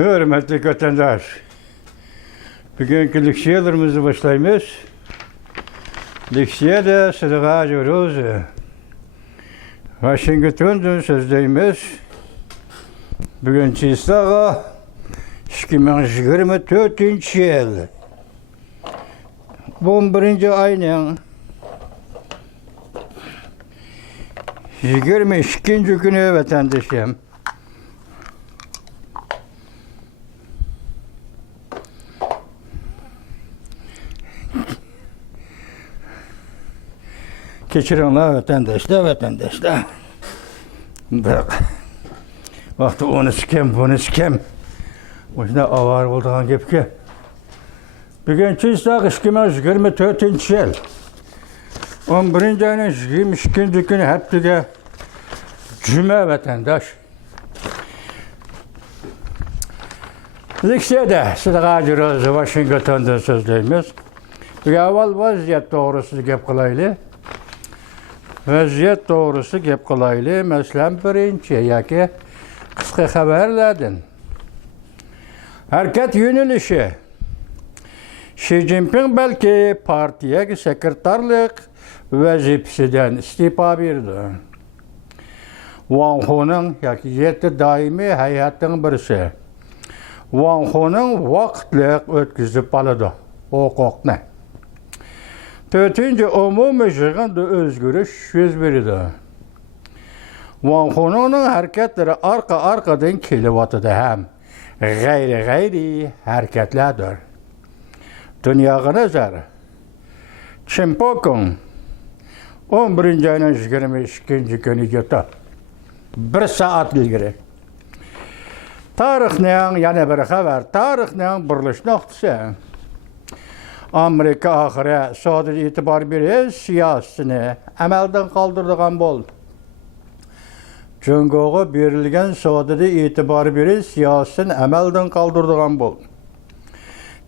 Hürmetli vatandaş, bugünkü leksiyalarımızı başlayımız. Leksiyada sıdığa diyoruz. Washington'dan sözdeyimiz. Bugün çistağa 2024 yıl. 11. ayının 22. günü vatandaşım. Keçirinler vatandaşlar. Vakti onu sikem. O yüzden avar olduğun gibi ki. Bugün çizdik 2024 yıl. 11. ayının 22. günü heptiğe cüme vatandaş. Leksiyada sıdığa diyoruz Washington'dan sözleyimiz. Bir avval vaziyet doğrusu gep kılaylı. Vaziyet doğrusu gep kılaylı. Mesela birinci yaki kısa haberlerden. Hareket yönelişi. Xi Jinping belki partiye sekreterlik vazifesinden istifa verdi. Wang Ho'nun yeti daimi hayatın birisi. Wang Ho'nun vaqtlik ötküzüp aladı. Hukukni. Tötüncü umumi yığında özgürüş yüz verdi. Wang Ho'nun hareketleri arkadan kelivatıdı hem gayri hareketlerdir. Dünyaya nazar. Çimpok'un 11. ayının 22. günü yatı. 1 saat ilgili. Tarihinin yani bir haber. Tarihinin birleş noktası. Amerika ahire sadece itibar bir siyasetini amelden kaldırdıgan bol. Cungo'ya verilgen sadece itibar bir siyasetini amelden kaldırdıgan bol.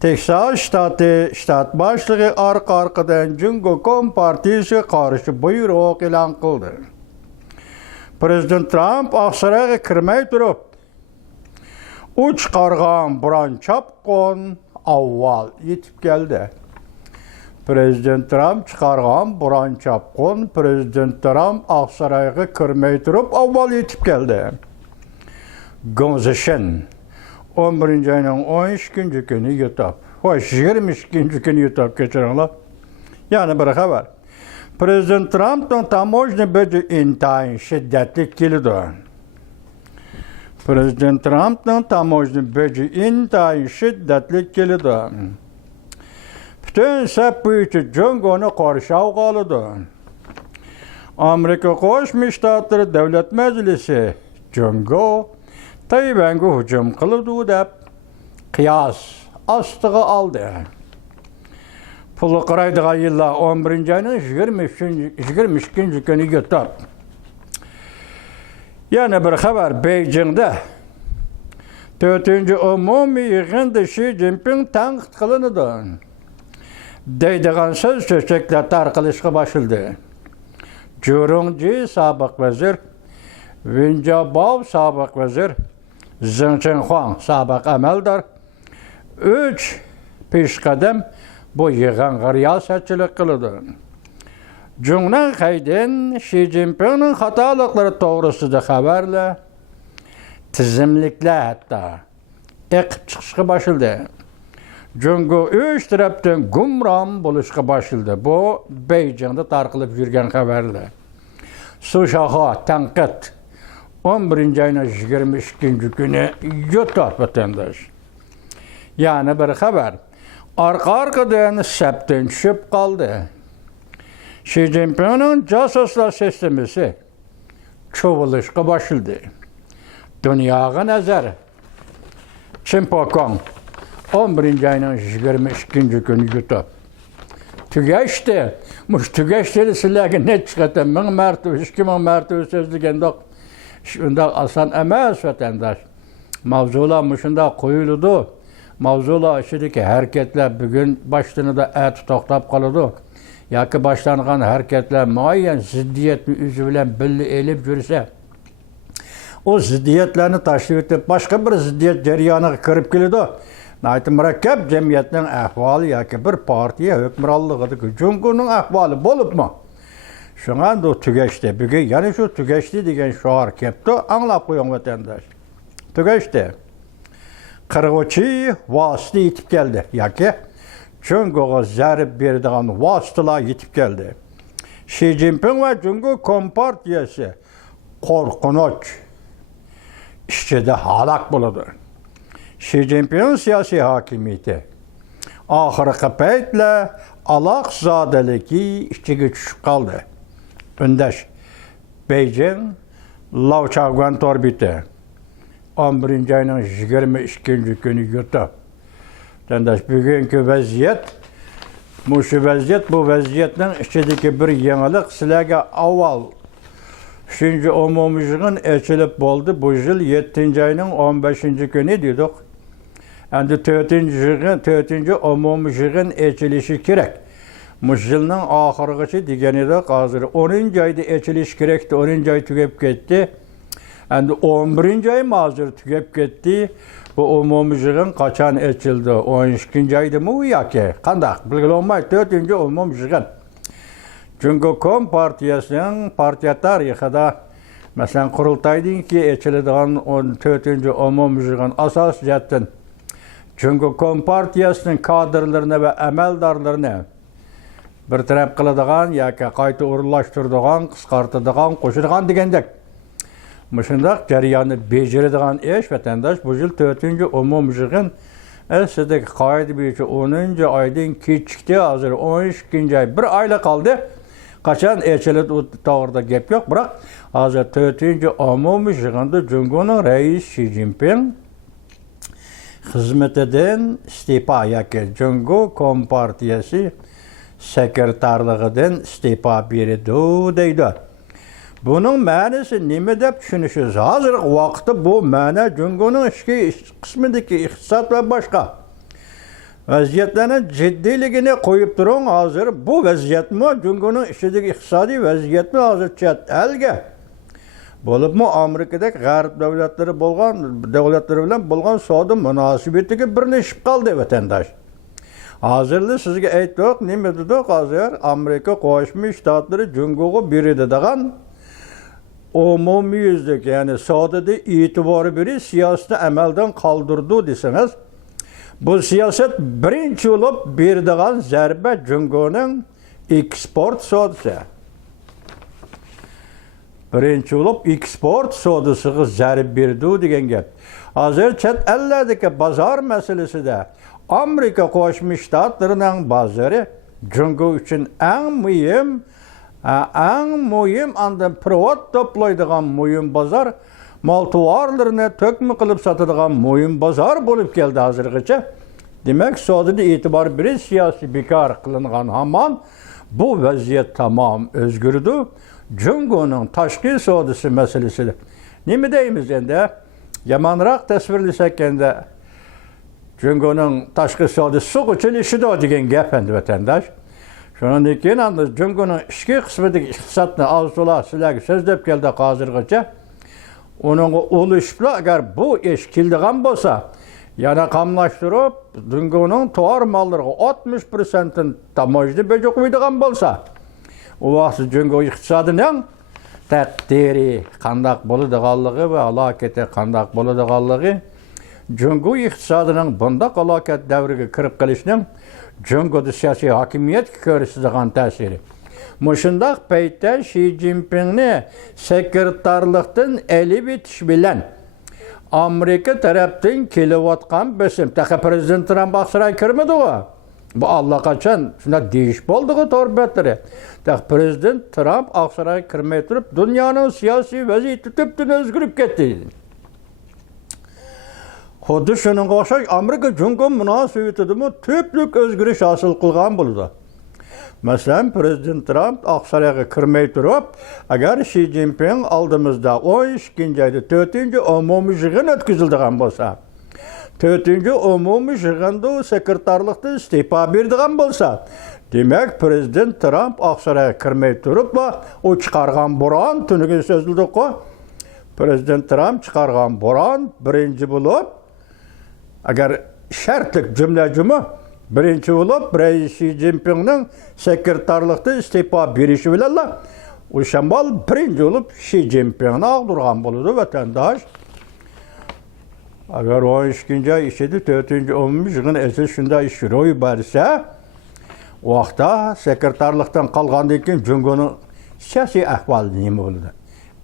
Texas ştat başlığı arkadan Cungo Kompartisi karşı buyruk ilan kıldı. Prezident Trump Aksaray'a kirmey durup, uç kargan buran çapkon avval yetip geldi. Prezident Trump çıkargan buran çapkon, Prezident Trump Aksaray'a kirmey durup avval yetip geldi. Gonzişin 11. ayının 13. günü YouTube. Hoş 22. günü YouTube geçirenler. Yani bir haber. Prezident Trump'ın tamoyni böcü intayın şiddetli kilidi. Prezident Trump'ın tamoyni böcü intayın şiddetli kilidi. Bütün sepüyücü Cungo'nu karşıya kalıdı. Amerika Koşmuş Ştatları Devlet Meclisi Cungo Tayvan'a hücum kılıdı dep kıyas astığı aldı. Pulu qıraydığa yılla 11. ayının 22. günü götürdü. Yani bir haber Beijing'de 4. umumi yığında Xi Jinping tanqid kılınıdı. Deydiğen söz sözcükler tarqılışqa başıldı. Jurongji sabık vezir, Wen Jiabao sabık vezir, Zheng Zhenhuang sabık ameldar, 3 peshqadam bu yığınğa riyasetçilik kılıdı. Cumhuriyet kaydın Xi Jinping'in hatalıkları doğrusunda haberle, tizimlikle hatta ekip çıkışqa başıldı. Cungo 3 taraftan gumram buluşqa başıldı. Bu Beijing'de tarqılıb yürgen haberle. Suşaha tanqid 11. ayının 22. günü YouTube vatandaş. Yani bir haber. Arkadan septen düşüp kaldı. Xi Jinping'in casuslar sistemisi çoğuluşqa başıldı. Dünyaya nazar. Çimpok'un 11. ayının 22. günü YouTube. Tügeçti. Tügeçti sizlerge ne çıkarttı? 1000 mertebe, 2000 mertebe sözlügen de şunda asan emez vatandaş. Mavzular muşunda koyuludu. Mavzular işideki hareketler bugün başlığını da et toktap kalıdı. Yaki başlanğan hareketler muayyen ziddiyet yüzü bilen belli elip yürüse o ziddiyetlerini taşıyıp etip başka bir ziddiyet jarayoniga kirib keladi. Naytı murakkab jamiyatning ahvoli yoki bir partiya hukmronligidagi Jungoning ahvoli bo'libmi? Şuna da tügeçti. Bugün yani şu tügeçti degan şuar kepti, anlap qo'ying vatandaş. Tügeçti. Qirg'ochi vosita yetib keldi. Yoki Jungoga zarb beradigan vositalar yetib keldi. Xi Jinping va Jungo Kompartiyasi qo'rqinch ichida halok bo'ladi. Xi Jinping siyosiy hokimiyati oxirgi paytlar aloqzodaligi ichiga tushib qoldi. Öndaş, Beijing, Lavçaguan torbiti. 11. ayının 22. günü yurtta. Öndaş, bugünkü vaziyet, bu vaziyetin içindeki bir yenilik sizlerge avval 3. umumyığın açılıp oldu. Bu yıl 7. ayının 15. günü dedik. Endi 4. umumyığın açılışı gerek. Müşjilning oxirgisi deganida hozir 10. ayda ochilish kerakdi, 10. ay tugab ketdi. Endi 11. ay hozir tugab ketdi. Bu umumiy yig'in qachon ochildi? 12. aydami yoki qanday? Bilolmay 4. umumiy yig'in. Jungo Kompartiyasining partiya tarixida masalan qurultaydinki ochiladigan 14. umumiy yig'in asosiyatdan Jungo Kompartiyasining kadrlarini va amaldorlarini bir taraf qiladigan yoki qayta o'rinlashtiradigan, qisqartiradigan, qo'shadigan degandek. Mushundaq jarayonni bajaradigan ish vatandosh bu yil 4. umumiy yig'in aslidagi qoida bo'yicha 10. oydan kechikdi, hozir 12. ay bir oyla qoldi. Qachon ochiladi to'g'rida gap yo'q, biroq hozir 4. umumiy yig'inda Jungoning rais Xi Jinping xizmatidan iste'fo yoki Jungo Kompartiyasi sekreterligidan iste'fo berdi deydi. Buning ma'nosi nima deb tushunishimiz? Hozirgi vaqtda bu ma'no Jungoning ichki qismidagi iqtisod va boshqa vaziyatlarni jiddiyligini qo'yib turing. Hozir bu vaziyatmi Jungoning ichidagi iqtisodiy vaziyatmi hozir chet elga bo'libmi Amerikadagi g'arb davlatlari bilan bo'lgan savdo munosabatiga birlashib qoldi vatandosh. Hozirda sizga aytdik, nima dedik hozir? Amerika Qo'shma Shtatlari Jungoga beradigan umumiyuzlik, ya'ni savdoda e'tibor berish siyosatini amaldan qoldirdi desangiz, bu siyosat birinchi bo'lib beradigan zarba Jungoning eksport savdosi. Birinchi bo'lib eksport savdosiga zarb berdi degan gap. Hozir chet ellardagi bozor masalasida Amerika Qo'shma Shtatlarining bozori Jungo uchun eng muhim andan privot to'playdigan muhim bozor, mol tovarlarini to'kma qilib sotadigan muhim bozor bo'lib keldi hozirgacha. Demak, savdoda e'tibor berish siyosiy bekor qilingan hamon bu vaziyat tamom o'zgardi. Jungoning tashqi savdosi masalasida nima deymiz endi? Yomonroq tasvirlasak endi Jungoning tashqi savdosi suqchilishida degan gap endi vatandosh. Shundan keyin endi Jungoning ichki qismidagi iqtisodni avzolar sizlarga so'zlab keldi hozirgacha. Uning olishiblar agar bu ish keldigan bo'lsa, yana qamlashtirib Jungoning tovar mollariga 60% tamojni bejib qo'ydigan bo'lsa, u vaqt Jungo iqtisodining taqdiri qanday bo'ladiganligi va halokati qanday bo'ladiganligi, Jungo iqtisodining bunday halokat davriga kirib qolishning Jungoda siyosiy hokimiyatga ko'rsatadigan ta'siri. Mushundaq paytda Xi Jinpingni sekreterlikdan elib etish bilan Amerika tarafdan kelayotgan besim, taqa prezident Trump oqsaray kirmadi u. Bu allaqachon shunday deyish bo'ldi-ku torbatları. Taqa prezident Trump oqsaray kirmay turib, dunyoning siyosiy vaziyati tubdan o'zgarib ketdi. Xuddi shuningga o'xshash Amerika Jungo munosabatida tublik o'zgarish hosil qilgan bo'ldi. Masalan, prezident Trump Oqsaroyga kirmay turib, agar Xi Jinping oldimizda 12 oyda 4. umumiy yig'in o'tkaziladigan bo'lsa, 4. umumiy yig'inda sekreterlikdan iste'fo beradigan bo'lsa, demak prezident Trump Oqsaroyga kirmay turib, u chiqargan bo'ron tuniga so'zildi-ku. Prezident Trump çıkargan Boran birinci bulup, agar şartlık cümlecimi birinci bulup, Xi Jinping'nin sekreterlikte istifa berişi bilenler, o şambal birinci bulup Xi Jinping'ni ağdırgan buludu vatandaş. Agar 12. ay işedi, 4. 15. gün esas şunda iş roy barsa, o vaqtda sekreterlikten kalgandan keyin Jungo'nun siyasi ahvali nima bo'ldi?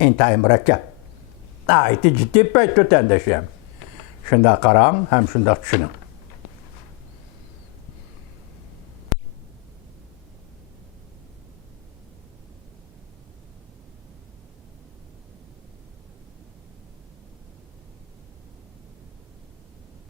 Intay murakkab. Aytı ciddi payt vatandaşım. Şunda qarang, ham shunda tushuning.